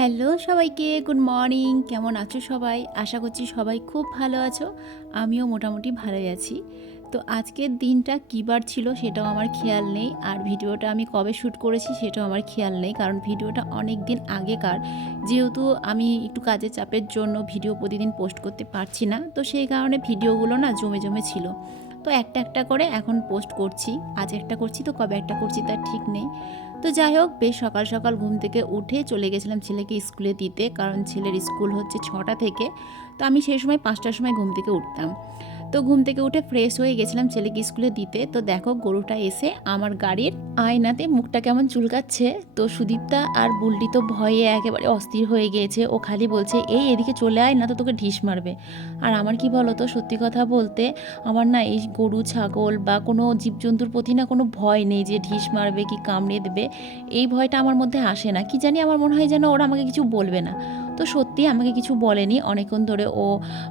Hello সবাইকে, good morning. কেমন আছো সবাই? আশা করছি সবাই খুব ভালো আছো। আমিও মোটামুটি ভালোই আছি। তো আজকের দিনটা বার ছিল সেটাও আমার খেয়াল নেই। আর ভিডিওটা আমি কবে শ্যুট করেছি সেটাও আমার খেয়াল নেই। কারণ ভিডিওটা অনেক দিন আগেকার। যেহেতু আমি একটু কাজের চাপের জন্য ভিডিও প্রতিদিন পোস্ট করতে পারছি না। তো সেই কারণে ভিডিওগুলো না জমে জমে ছিল। তো একটা একটা করে এখন পোস্ট করছি। আজ একটা করছি তো কবে একটা করছি তার ঠিক নেই। তো যাই হোক, বেশ সকাল সকাল ঘুম থেকে উঠে চলে গেছিলাম ছেলেকে স্কুলে দিতে, কারণ ছেলের স্কুল হচ্ছে ছটা থেকে। তো আমি সেই সময় পাঁচটার সময় ঘুম থেকে উঠতাম। তো ঘুম থেকে উঠে ফ্রেশ হয়ে গেছিলাম ছেলেকে স্কুলে দিতে। তো দেখো গরুটা এসে আমার গাড়ির আয়নাতে মুখটা কেমন চুলকাচ্ছে। তো সুদীপ্তা আর বুলটি তো ভয়ে একেবারে অস্থির হয়ে গিয়েছে। ও খালি বলছে, এই এদিকে চলে আয়, না তো তোকে ঢিস মারবে। আর আমার কি বলো তো সত্যি কথা বলতে আমার না এই গরু, ছাগল বা কোনো জীবজন্তুর প্রতি না কোনো ভয় নেই যে ঢিস মারবে কি কামড়ে দেবে। এই ভয়টা আমার মধ্যে আসে না। কি জানি আমার মনে হয় যেন ওরা আমাকে কিছু বলবে না। তো সত্যি আমাকে কিছু বলেনি। অনেকক্ষণ ধরে ও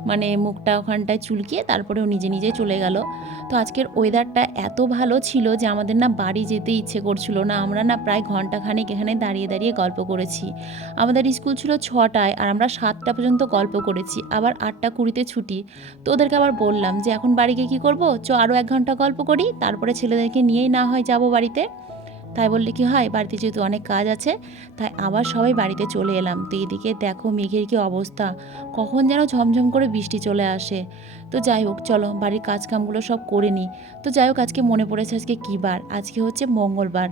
মানে মুখটা ওখানটায় চুলকিয়ে তারপরে ও নিজে নিজে চলে গেল। তো আজকের ওয়েদারটা এত ভালো ছিল যে আমাদের না বাড়ি যেতে ইচ্ছে করছিল না। আমরা না প্রায় ঘন্টাখানেক এখানে দাঁড়িয়ে দাঁড়িয়ে গল্প করেছি। আমাদের স্কুল ছিল ছটায় আর আমরা সাতটা পর্যন্ত গল্প করেছি। আবার আটটা কুড়িতে ছুটি। তো ওদেরকে আবার বললাম যে, এখন বাড়ি গিয়ে কী করব? চ আরও এক ঘণ্টা গল্প করি। তারপরে ছেলেদেরকে নিয়েই না হয় যাব বাড়িতে। তাই বললে কি হয়? বাড়িতে যেহেতু অনেক কাজ আছে, তাই আবার সবাই বাড়িতে চলে এলাম। তো এদিকে দেখো মেঘের কি অবস্থা। কখন যেন ঝমঝম করে বৃষ্টি চলে আসে। তো যাই হোক, চলো বাড়ির কাজকামগুলো সব করে নিই। তো যাই হোক, আজকে মনে পড়েছে আজকে কী বার? আজকে হচ্ছে মঙ্গলবার।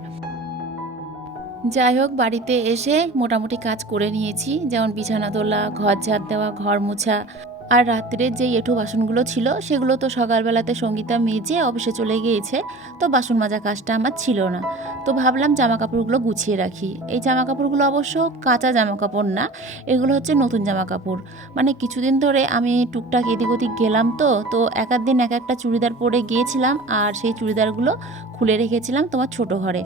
যাই হোক, বাড়িতে এসে মোটামুটি কাজ করে নিয়েছি। যেমন বিছানা তোলা, ঘর ঝাড় দেওয়া, ঘর মোছা আর রাত্রে যে এঁঠো বাসনগুলো ছিল, সেগুলো তো সকালবেলাতে সঙ্গীতা মেজে অফিসে চলে গিয়েছে, তো বাসন মাজা কাজটা আমার ছিল না। তো ভাবলাম জামা কাপড়গুলো গুছিয়ে রাখি। এই জামা কাপড়গুলো অবশ্য কাঁচা জামা কাপড় না, এগুলো হচ্ছে নতুন জামা কাপড় মানে কিছুদিন ধরে আমি টুকটাক এদিক ওদিক গেলাম তো তো এক দিন এক একটা চুড়িদার পরে গিয়েছিলাম, আর সেই চুড়িদারগুলো খুলে রেখেছিলাম তোমার ছোট ঘরে।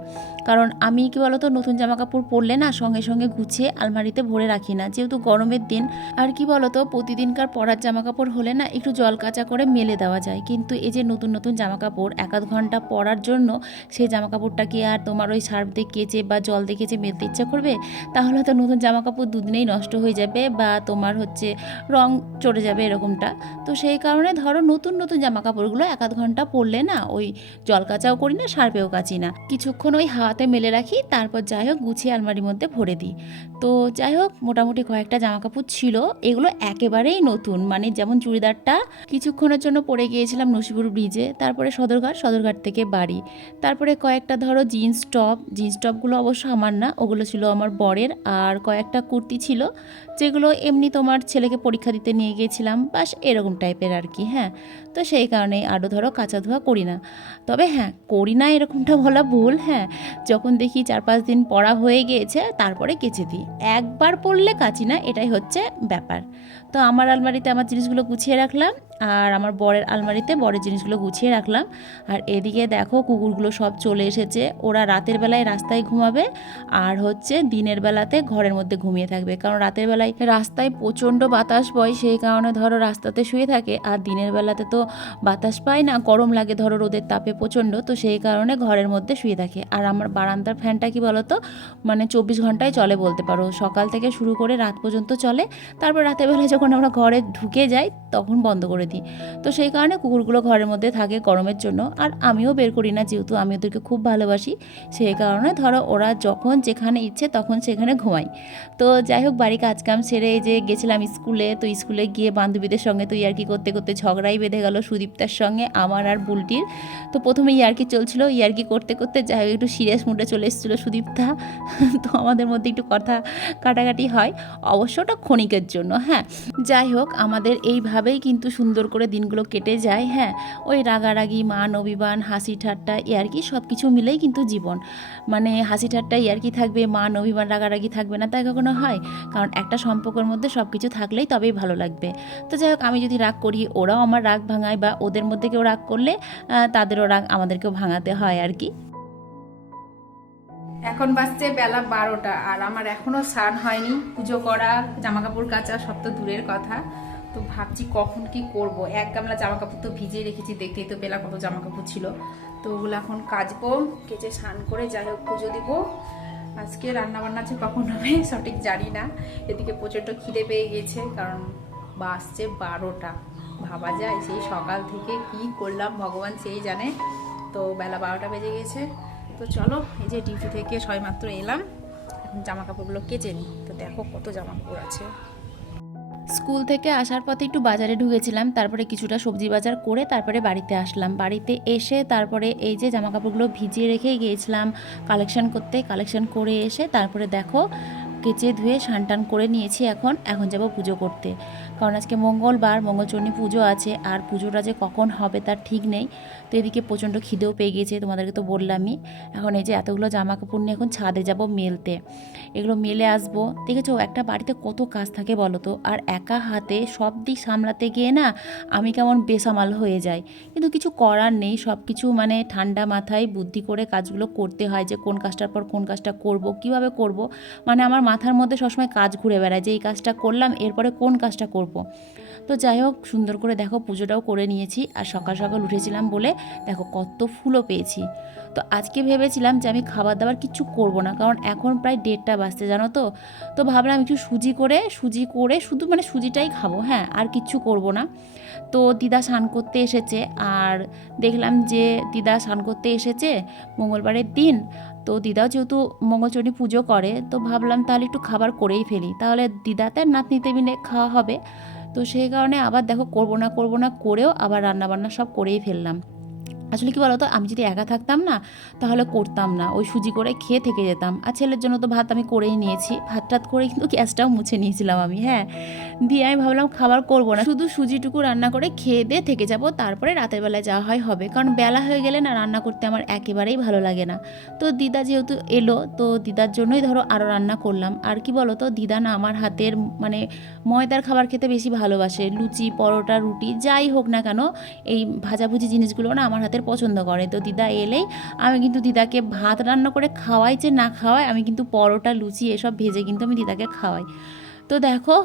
কারণ আমি কি বলতো, নতুন জামা কাপড় পরলে না সঙ্গে সঙ্গে গুছিয়ে আলমারিতে ভরে রাখি না। যেহেতু গরমের দিন, আর কি বলতো, প্রতিদিনকার পরার জামা কাপড় হলে না একটু জল কাঁচা করে মেলে দেওয়া যায়। কিন্তু এই যে নতুন নতুন জামা কাপড় এক আধ ঘণ্টা পরার জন্য সেই জামা কাপড়টাকে আর তোমার ওই সার্ফ দিয়ে কেচে বা জল দিয়ে কেচে মেলতে ইচ্ছা করবে? তাহলে তো নতুন জামা কাপড় দুদিনেই নষ্ট হয়ে যাবে বা তোমার হচ্ছে রং চড়ে যাবে এরকমটা। তো সেই কারণে ধরো নতুন নতুন জামা কাপড়গুলো এক আধ ঘণ্টা পরলে না ওই জল কাচাও করি না সার্ফেও কাচি না। কিছুক্ষণ ওই হাওয়াতে মেলে রাখি, তারপর যাই হোক গুছিয়ে আলমারির মধ্যে ভরে দিই। তো যাই হোক, মোটামুটি কয়েকটা জামা কাপড় ছিল, এগুলো একেবারেই নতুন। মানে যেমন চুড়িদারটা, কিছুক্ষণের জন্য পরে গিয়েছিলাম নসিপুর ব্রিজে, তারপরে সদরঘাট সদরঘাট থেকে বাড়ি। তারপরে কয়েকটা ধরো জিন্স টপ, জিন্স টপগুলো অবশ্য আমার না, ওগুলো ছিল আমার বরের, আর কয়েকটা কুর্তি ছিল, যেগুলো এমনি তোমার ছেলেকে পরীক্ষা দিতে নিয়ে গিয়েছিলাম, বাস এরকম টাইপের আর কি হ্যাঁ। তো সেই কারণেই আরও ধরো কাঁচা ধোয়া করি না। তবে হ্যাঁ করি না এরকমটা বলা ভুল হ্যাঁ। যখন দেখি চার পাঁচ দিন পড়া হয়ে গিয়েছে, তারপরে কেচে দিই। একবার পড়লে কাচি না, এটাই হচ্ছে ব্যাপার। তো আমার আলমারিতে আমার জিনিসগুলো গুছিয়ে রাখলাম আর আমার বরের আলমারিতে বরের জিনিসগুলো গুছিয়ে রাখলাম। আর এদিকে দেখো কুকুরগুলো সব চলে এসেছে। ওরা রাতের বেলায় রাস্তায় ঘুমাবে আর হচ্ছে দিনের বেলাতে ঘরের মধ্যে ঘুমিয়ে থাকবে। কারণ রাতের বেলায় রাস্তায় প্রচণ্ড বাতাস বয়, সেই কারণে ধরো রাস্তাতে শুয়ে থাকে। আর দিনের বেলাতে তো বাতাস পায় না, গরম লাগে ধরো রোদের তাপে প্রচণ্ড, তো সেই কারণে ঘরের মধ্যে শুয়ে থাকে। আর আমার বারান্দার ফ্যানটা কি বলতো? মানে চব্বিশ ঘন্টায় চলে বলতে পারো। সকাল থেকে শুরু করে রাত পর্যন্ত চলে। তারপর রাতের বেলায় যখন আমরা ঘরে ঢুকে যাই, তখন বন্ধ করে দিই। তো সেই কারণে কুকুরগুলো ঘরের মধ্যে থাকে গরমের জন্য। আর আমিও বের করি না যেহেতু আমি ওদেরকে খুব ভালোবাসি। সেই কারণে ধরো ওরা যখন যেখানে ইচ্ছে তখন সেখানে ঘুমাই। তো যাই হোক, বাড়ি কাজকাম সেরে যে গেছিলাম স্কুলে, তো স্কুলে গিয়ে বান্ধবীদের সঙ্গে তো ইয়ার্কি করতে করতে ঝগড়াই বেঁধে গেল সুদীপ্তার সঙ্গে, আমার আর বুলটির। তো প্রথমে ইয়ার্কি চলছিল, ইয়ার্কি করতে করতে যাই হোক, একটু সিরিয়াস মুডে চলে এসেছিল সুদীপ্তা। তো আমাদের মধ্যে একটু কথা কাটাকাটি হয়। অবশ্য ওটা ক্ষণিকের জন্য হ্যাঁ। যাই হোক, আমাদের এইভাবেই কিন্তু সুন্দর করে দিনগুলো কেটে যায় হ্যাঁ? ওই রাগারাগি, মান অভিমান, হাসি ঠাট্টা ইয়ার্কি সব কিছু মিলেই কিন্তু জীবন। মানে হাসি ঠাট্টা ইয়ার্কি থাকবে, মান অভিমান, রাগারাগি থাকবে না, তাই কখনো হয়? কারণ একটা সম্পর্কের মধ্যে সব কিছু থাকলেই তবেই ভালো লাগবে। তো যাই হোক, আমি যদি রাগ করি, ওরাও আমার রাগ ভাঙায় বা ওদের মধ্যে কেউ রাগ করলে তাদেরও রাগ আমাদেরকেও ভাঙাতে হয় আর কি। এখন বাজছে বেলা বারোটা, আর আমার এখনও স্নান হয়নি। পুজো করা জামা কাপড় কাচা, সব তো দূরের কথা। তো ভাবছি কখন কি করব। এক গামলা জামা কাপড় তো ভিজিয়ে রেখেছি, দেখতেই তো বেলা কত জামা কাপড় ছিল। তো ওগুলো এখন কাচবো, কেচে স্নান করে যাই হোক পুজো দিব। আজকে রান্না বান্না যে কখন হবে সঠিক জানি না। এদিকে প্রচণ্ড খিদে পেয়ে গেছে, কারণ বাসছে বারোটা। ভাবা যায় সেই সকাল থেকে কি করলাম, ভগবান সেই জানে। তো বেলা বারোটা বেজে গেছে। তো চলো, এই যে ডিউটি থেকে সবেমাত্র এলাম। এখন জামা কাপড়গুলো কেচে নিই। তো দেখো কত জামা কাপড় আছে। স্কুল থেকে আসার পথে একটু বাজারে ঢুকেছিলাম, তারপরে কিছুটা সবজি বাজার করে তারপরে বাড়িতে আসলাম। বাড়িতে এসে তারপরে এই যে জামা কাপড়গুলো ভিজিয়ে রেখেই গিয়েছিলাম কালেকশন করতে। কালেকশন করে এসে তারপরে দেখো কেচে ধুয়ে টান করে নিয়েছি এখন। এখন যাব পুজো করতে। কারণ আজকে মঙ্গলবার, মঙ্গলচণ্ডী পুজো আছে, আর পুজোটা যে কখন হবে তার ঠিক নেই। তো এদিকে প্রচণ্ড খিদেও পেয়ে গিয়েছে, তোমাদেরকে তো বললামই। এখন এই যে এতগুলো জামা কাপড় নিয়ে এখন ছাদে যাব মেলতে। এগুলো মেলে আসব। দেখেছ, একটা বাড়িতে কত কাজ থাকে বলো তো? আর একা হাতে সব দিক সামলাতে গিয়ে না আমি কেমন বেসামাল হয়ে যাই। কিন্তু কিছু করার নেই সব কিছু মানে ঠান্ডা মাথায় বুদ্ধি করে কাজগুলো করতে হয় যে কোন কাজটার পর কোন কাজটা করব, কীভাবে করব। মানে আমার মাথার মধ্যে সবসময় কাজ ঘুরে বেড়ায় যে এই কাজটা করলাম, এরপরে কোন কাজটা করব। তো যাই হোক, সুন্দর করে দেখো পুজোটাও করে নিয়েছি আর সকাল সকাল উঠেছিলাম বলে দেখো কত ফুলও পেয়েছি। তো আজকে ভেবেছিলাম যে আমি খাবার দাবার কিচ্ছু করব না, কারণ এখন প্রায় দেড়টা বাজতে, জানো তো? তো ভাবলাম একটু সুজি করে সুজি করে শুধু মানে সুজিটাই খাব হ্যাঁ আর কিচ্ছু করব না। তো দিদা স্নান করতে এসেছে, আর দেখলাম যে দিদা স্নান করতে এসেছে মঙ্গলবারের দিন তো দিদাও যেহেতু মঙ্গলচণ্ডী পুজো করে, তো ভাবলাম তাহলে একটু খাবার করেই ফেলি। তাহলে দিদাতে নাতনিতে মিলে খাওয়া হবে। তো সেই কারণে আবার দেখো করব না করব না করেও আবার রান্নাবান্না সব করেই ফেললাম। আসলে কি বলতো? আমি যদি একা থাকতাম না, তাহলে করতাম না। ওই সুজি করে খেয়ে থেকে যেতাম। আর ছেলের জন্য তো ভাত আমি করেই নিয়েছি। ভাত টাত করে কিন্তু গ্যাসটাও মুছে নিয়েছিলাম আমি হ্যাঁ? দিয়ে আমি ভাবলাম খাবার করব না। শুধু সুজিটুকু রান্না করে খেয়ে দিয়ে থেকে যাব। তারপরে রাতের বেলায় যাওয়া হয় হবে। কারণ বেলা হয়ে গেলে না রান্না করতে আমার একেবারেই ভালো লাগে না। তো দিদা যেহেতু এলো, তো দিদার জন্যই ধরো আরও রান্না করলাম। আর কি বলো তো দিদা না আমার হাতের মানে ময়দার খাবার খেতে বেশি ভালোবাসে। লুচি, পরোটা, রুটি, যাই হোক না কেন, এই ভাজাভুজি জিনিসগুলো না আমার হাতের পছন্দ করে। তো দিদা এলেই আমি কিন্তু দিদাকে ভাত রান্না করে খাওয়াই, যে না খাওয়াই, আমি কিন্তু পরোটা, লুচি এসব ভেজে কিন্তু আমি দিদাকে খাওয়াই। তো দেখো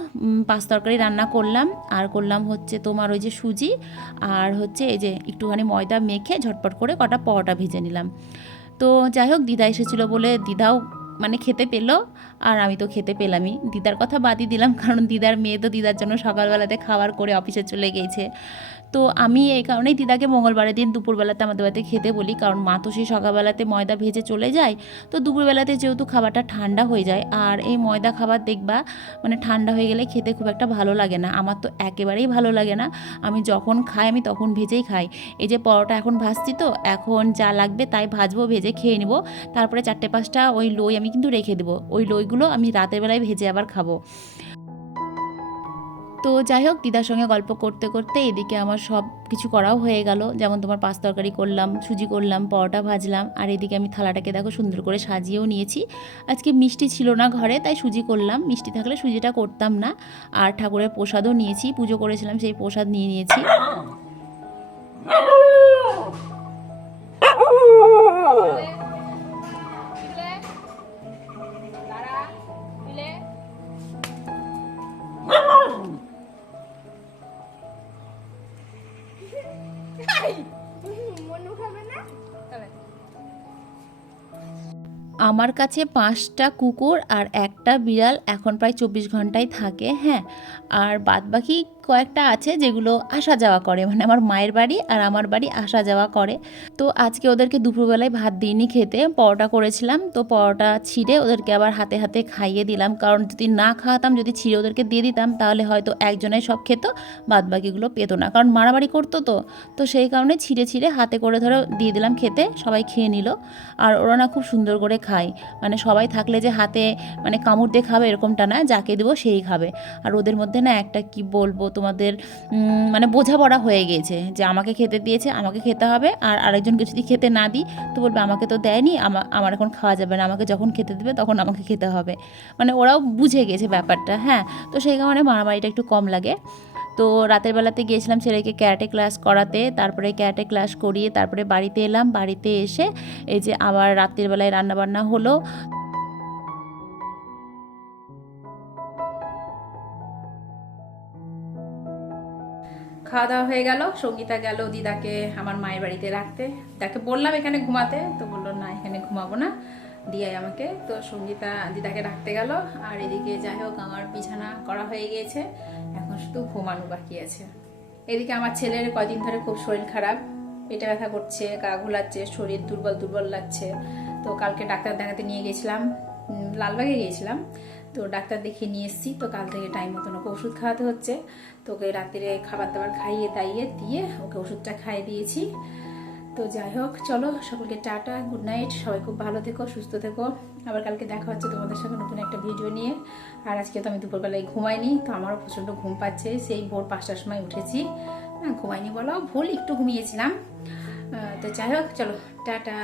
পাঁচ তরকারি রান্না করলাম। আর করলাম হচ্ছে তোমার ওই যে সুজি আর হচ্ছে এই যে একটুখানি ময়দা মেখে ঝটপট করে কটা পরোটা ভেজে নিলাম। তো যাই হোক, দিদা এসেছিল বলে দিদাও মানে খেতে পেল আর আমি তো খেতে পেলামই। দিদার কথা বাদই দিলাম, কারণ দিদার মেয়ে তো দিদার জন্য সকালবেলাতে খাবার করে অফিসে চলে গিয়েছে তো আমি এই কারণেই দিদাকে মঙ্গলবারের দিন দুপুরবেলাতে আমাদের বাড়িতে খেতে বলি। কারণ মা তো সেই সকালবেলাতে ময়দা ভেজে চলে যায়। তো দুপুরবেলাতে যেহেতু খাবারটা ঠান্ডা হয়ে যায়, আর এই ময়দা খাবার দেখবা মানে ঠান্ডা হয়ে গেলে খেতে খুব একটা ভালো লাগে না। আমার তো একেবারেই ভালো লাগে না। আমি যখন খাই, আমি তখন ভেজেই খাই। এই যে পরোটা এখন ভাজছি তো, এখন যা লাগবে তাই ভাজবো, ভেজে খেয়ে নেব। তারপরে চারটে পাঁচটা ওই লই আমি কিন্তু রেখে দেবো। ওই লইগুলো আমি রাতের বেলায় ভেজে আবার খাব। তো যাই হোক দিদার সঙ্গে গল্প করতে করতে এদিকে আমার সব কিছু করাও হয়ে গেল। যেমন তোমার পাঁচ তরকারি করলাম সুজি করলাম পরোটা ভাজলাম আর এদিকে আমি থালাটাকে দেখো সুন্দর করে সাজিয়েও নিয়েছি। আজকে মিষ্টি ছিল না ঘরে তাই সুজি করলাম। মিষ্টি থাকলে সুজিটা করতাম না। আর ঠাকুরের প্রসাদও নিয়েছি পুজো করেছিলাম সেই প্রসাদ নিয়ে নিয়েছি। আমার কাছে পাঁচটা কুকুর আর একটা বিড়াল এখন প্রায় চব্বিশ ঘন্টায় থাকে হ্যাঁ। আর বাদবাকি কয়েকটা আছে যেগুলো আসা যাওয়া করে। মানে আমার মায়ের বাড়ি আর আমার বাড়ি আসা যাওয়া করে। তো আজকে ওদেরকে দুপুরবেলায় ভাত দিইনি খেতে, পরোটা করেছিলাম। তো পরোটা ছিঁড়ে ওদেরকে আবার হাতে হাতে খাইয়ে দিলাম। কারণ যদি না খাওয়াতাম, যদি ছিঁড়ে ওদেরকে দিয়ে দিতাম, তাহলে হয়তো একজনের সব খেত বাদ বাকিগুলো পেতো না। কারণ মারামারি করতো তো। তো সেই কারণে ছিঁড়ে ছিঁড়ে হাতে করে ধরো দিয়ে দিলাম খেতে, সবাই খেয়ে নিল। আর ওরা না খুব সুন্দর করে খায়। মানে সবাই থাকলে যে হাতে মানে কামড় দিয়ে খাবে এরকমটা না, যাকে দেবো সেই খাবে। আর ওদের মধ্যে না একটা কি বলব তোমাদের মানে বোঝাপড়া হয়ে গিয়েছে যে আমাকে খেতে দিয়েছে, আমাকে খেতে হবে আর আরেকজনকে যদি খেতে না দিই, তো বলবে আমাকে তো দেয়নি আমার এখন খাওয়া যাবে না, আমাকে যখন খেতে দেবে তখন আমাকে খেতে হবে। মানে ওরাও বুঝে গেছে ব্যাপারটা হ্যাঁ? তো সেই কারণে মারামারিটা একটু কম লাগে। তো রাতের বেলাতে গিয়েছিলাম ছেলেকে ক্যারাটে ক্লাস করাতে, তারপরে ক্যারাটে ক্লাস করিয়ে তারপরে বাড়িতে এলাম, বাড়িতে এসে এই যে আবার রাত্রির বেলায় রান্নাবান্না হলো খাওয়া দাওয়া হয়ে গেল, সঙ্গীতা গেল দিদাকে আমার মায়ের বাড়িতে রাখতে। তাকে বললাম এখানে ঘুমাতে, তো বলল, না, এখানে ঘুমাবো না দিয়ে আমাকে। তো সঙ্গীতা দিদাকে রাখতে গেল। আর এদিকে যাই হোক, আমার বিছানা করা হয়ে গিয়েছে, এখন শুধু ঘুমানো বাকি আছে। এদিকে আমার ছেলের কয়দিন ধরে খুব শরীর খারাপ, পেটে ব্যথা করছে, গা ঘোলাচ্ছে, শরীর দুর্বল দুর্বল লাগছে। তো কালকে ডাক্তার দেখাতে নিয়ে গেছিলাম লালবাগে গিয়েছিলাম। তো ডাক্তার দেখিয়ে নিয়ে এসেছি। তো কাল থেকে টাইম মতন ওকে ওষুধ খাওয়াতে হচ্ছে। তো ওকে রাত্রে খাবার দাবার খাইয়ে দাইয়ে দিয়ে ওকে ওষুধটা খাইয়ে দিয়েছি। তো যাই হোক, চলো সকলকে টাটা গুড নাইট সবাই খুব ভালো থেকো, সুস্থ থেকো। আবার কালকে দেখা হচ্ছে তোমাদের সঙ্গে নতুন একটা ভিডিও নিয়ে। আর আজকে তো আমি দুপুরবেলায় ঘুমাইনি, তো আমারও প্রচণ্ড ঘুম পাচ্ছে। সেই ভোর পাঁচটার সময় উঠেছি। ঘুমাইনি বলো ভুল, একটু ঘুমিয়েছিলাম। তো যাই হোক, চলো, টাটা।